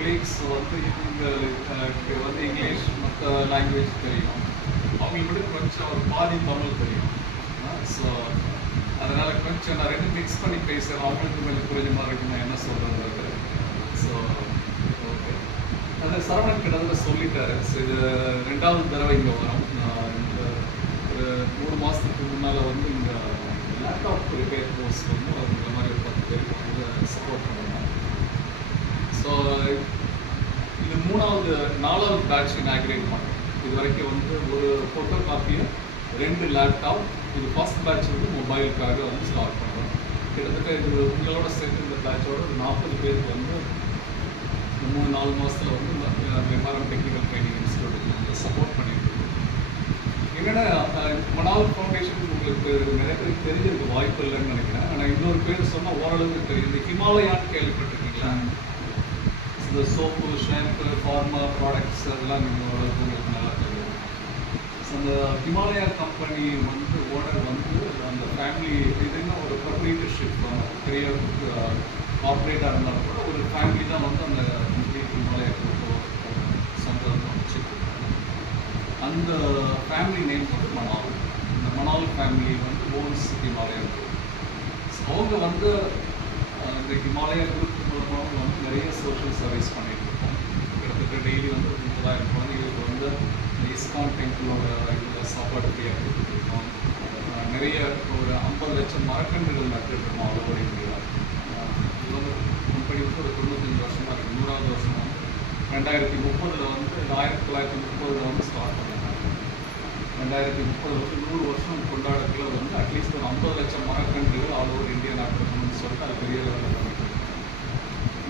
Colleagues வந்து இவங்களுக்கு வந்து இங்கிலீஷ் மற்ற லாங்குவேஜ் தெரியும், அவங்களுக்கு மட்டும் கொஞ்சம் ஒரு பாதி தமிழ் தெரியும். ஸோ அதனால் கொஞ்சம் நான் ரெண்டு மிக்ஸ் பண்ணி பேசுகிறேன், அவங்களுக்கு கொஞ்சம் புரிஞ்ச மாதிரி இருக்கும் நான் என்ன சொல்கிறது. ஸோ ஓகே, அது சரவணன் கிட்டத்தட்ட சொல்லிட்டாரு. ஸோ இது 2வது தடவை இங்கே வரோம். இந்த ஒரு 3 மாதத்துக்கு முன்னால் வந்து இங்கே லேப்டாப் ரிப்பேர் கோர்ஸ் வந்து இந்த மாதிரி ஒரு 10 பேருக்கு வந்து சப்போர்ட் பண்ணுவாங்க. ஸோ இது 4வது பேட்ச் இனாகிரேட் பண்ணுறோம். இது வரைக்கும் வந்து ஒரு ஃபோட்டோ காப்பியும் 2 லேப்டாப், இது ஃபர்ஸ்ட் பேட்ச் வந்து மொபைலுக்காக வந்து ஸ்டார்ட் பண்ணுறோம். கிட்டத்தட்ட இது உங்களோட சேர்த்து இந்த பேட்சோட ஒரு 40 பேருக்கு வந்து இந்த 3-4 மாதத்தில் வந்து எம்ஆர்எம் டெக்னிக்கல் ட்ரைனிங் இன்ஸ்டியூட்டுக்கு வந்து சப்போர்ட் பண்ணிட்டு இருக்கோம். என்னென்னா மனால் ஃபவுண்டேஷன் உங்களுக்கு நிறைய பேருக்கு தெரிஞ்சிருக்க வாய்ப்பு இல்லைன்னு நினைக்கிறேன். ஆனால் இன்னொரு பேர் சொன்னால் ஓரளவுக்கு தெரியும். இந்த ஹிமாலயான்னு கேள்விப்பட்டிருக்கீங்களா? இந்த சோப்பு, ஷாம்பு, ஃபார்மா ப்ராடக்ட்ஸ் அதெல்லாம் நீங்கள் ஓரளவுக்கு உங்களுக்கு நல்லா தெரியும். ஸோ அந்த ஹிமாலயா கம்பெனி வந்து ஓனர் வந்து அந்த ஃபேமிலி இதுன்னா ஒரு ப்ரொப்ரைட்டர்ஷிப் பெரிய கார்பரேட்டாக இருந்தாலும் கூட ஒரு ஃபேமிலி தான் வந்து அந்த கம்ப்ளீட் ஹிமாலயா சொந்தம் வச்சுருக்காங்க. அந்த ஃபேமிலி நேம் வந்து மனால். இந்த மனால் ஃபேமிலி வந்து ஓன்ஸ் ஹிமாலயா குரூப். ஸோ அவங்க வந்து இந்த ஹிமாலயா குரூப் மூலமாக வந்து நிறைய சோஷியல் சர்வீஸ் பண்ணிகிட்டு இருக்கோம். கிட்டத்தட்ட டெய்லி வந்து 30,000 குழந்தைகளுக்கு வந்து இஸ்கான் டெம்பிளோட இதில் சாப்பாடு ஃப்ரீயாக கொடுத்துருக்கோம். நிறைய ஒரு 50 லட்சம் மரக்கன்றுகள் நட்டுருக்கோம் ஆல் ஓவர் இந்தியா. இது வந்து கம்பெனி வந்து ஒரு 95 வருஷமாக இருக்குது. 100வது வருஷம் வந்து 2030 வந்து 1930 வந்து ஸ்டார்ட் பண்ணியிருக்காங்க. 2030 வந்து 100 வருஷம் கொண்டாடத்துல வந்து அட்லீஸ்ட் ஒரு 50 லட்சம் மரக்கன்றுகள் ஆல் ஓவர் இந்தியா நட்டுருக்கணும்னு சொல்லிட்டு அது பெரிய லெவலில் பண்ணிட்டு இருக்கோம்.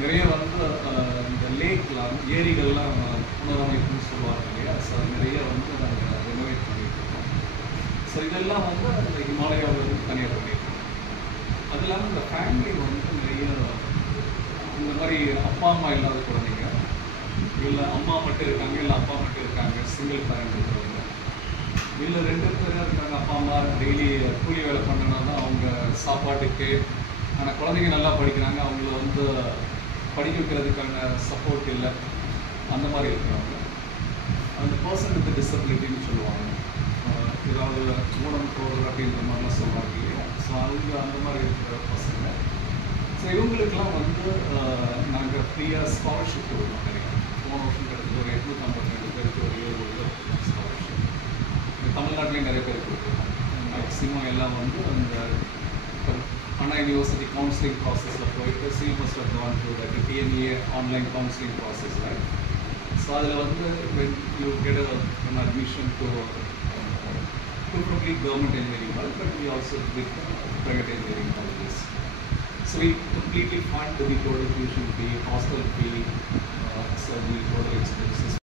நிறைய வந்து இந்த லேக்லாம் ஏரிகள்லாம் புனரமைப்புன்னு சொல்லுவாங்க இல்லையா? ஸோ அது நிறைய வந்து நாங்கள் ரெனோவேட் பண்ணிட்டு இருக்கோம். ஸோ இதெல்லாம் வந்து அந்த ஹிமாலயாவில் வந்து தனியாக பண்ணியிருக்கோம். அது இல்லாமல் இந்த ஃபேமிலி வந்து நிறைய இந்த மாதிரி அப்பா அம்மா இல்லாத குழந்தைங்க, இல்லை அம்மா மட்டும் இருக்காங்க, இல்லை அப்பா மட்டும் இருக்காங்க, சிங்கிள் பேரண்ட் இருக்கிறவங்க, இல்லை 2 பேராக இருக்காங்க, அப்பா அம்மா டெய்லி கூலி வேலை பண்ணனா தான் அவங்க சாப்பாட்டுக்கு. ஆனால் குழந்தைங்க நல்லா படிக்கிறாங்க, அவங்கள வந்து படிக்க வைக்கிறதுக்கான சப்போர்ட் இல்லை, அந்த மாதிரி இருக்கிறாங்க. அந்த பர்சன் வித் டிசபிலிட்டின்னு சொல்லுவாங்க, ஏதாவது ஊனம் போடுறது அப்படின்ற மாதிரிலாம் சொல்லுவாங்க இல்லையா? ஸோ அவங்க அந்த மாதிரி இருக்கிற பசங்க. ஸோ இவங்களுக்கெல்லாம் வந்து நாங்கள் ஃப்ரீயாக ஸ்காலர்ஷிப் கொடுக்கணும். நினைக்கிறேன் போன வருஷம் கிட்டத்தட்ட ஒரு 852 பேருக்கு ஒரு 7 கோடி ஸ்காலர்ஷிப். தமிழ்நாட்டிலையும் நிறைய பேர் கொடுத்துருக்கோம். மேக்ஸிமம் எல்லாம் வந்து அந்த Anna University counseling process of போயிட்டு syllabus have gone through that TNEA online counseling process, right? So அதில் வந்து when you get an admission to probably government engineering college, but we also did private engineering colleges. So we completely fund the total tuition fee, hostel fee, so the total expenses.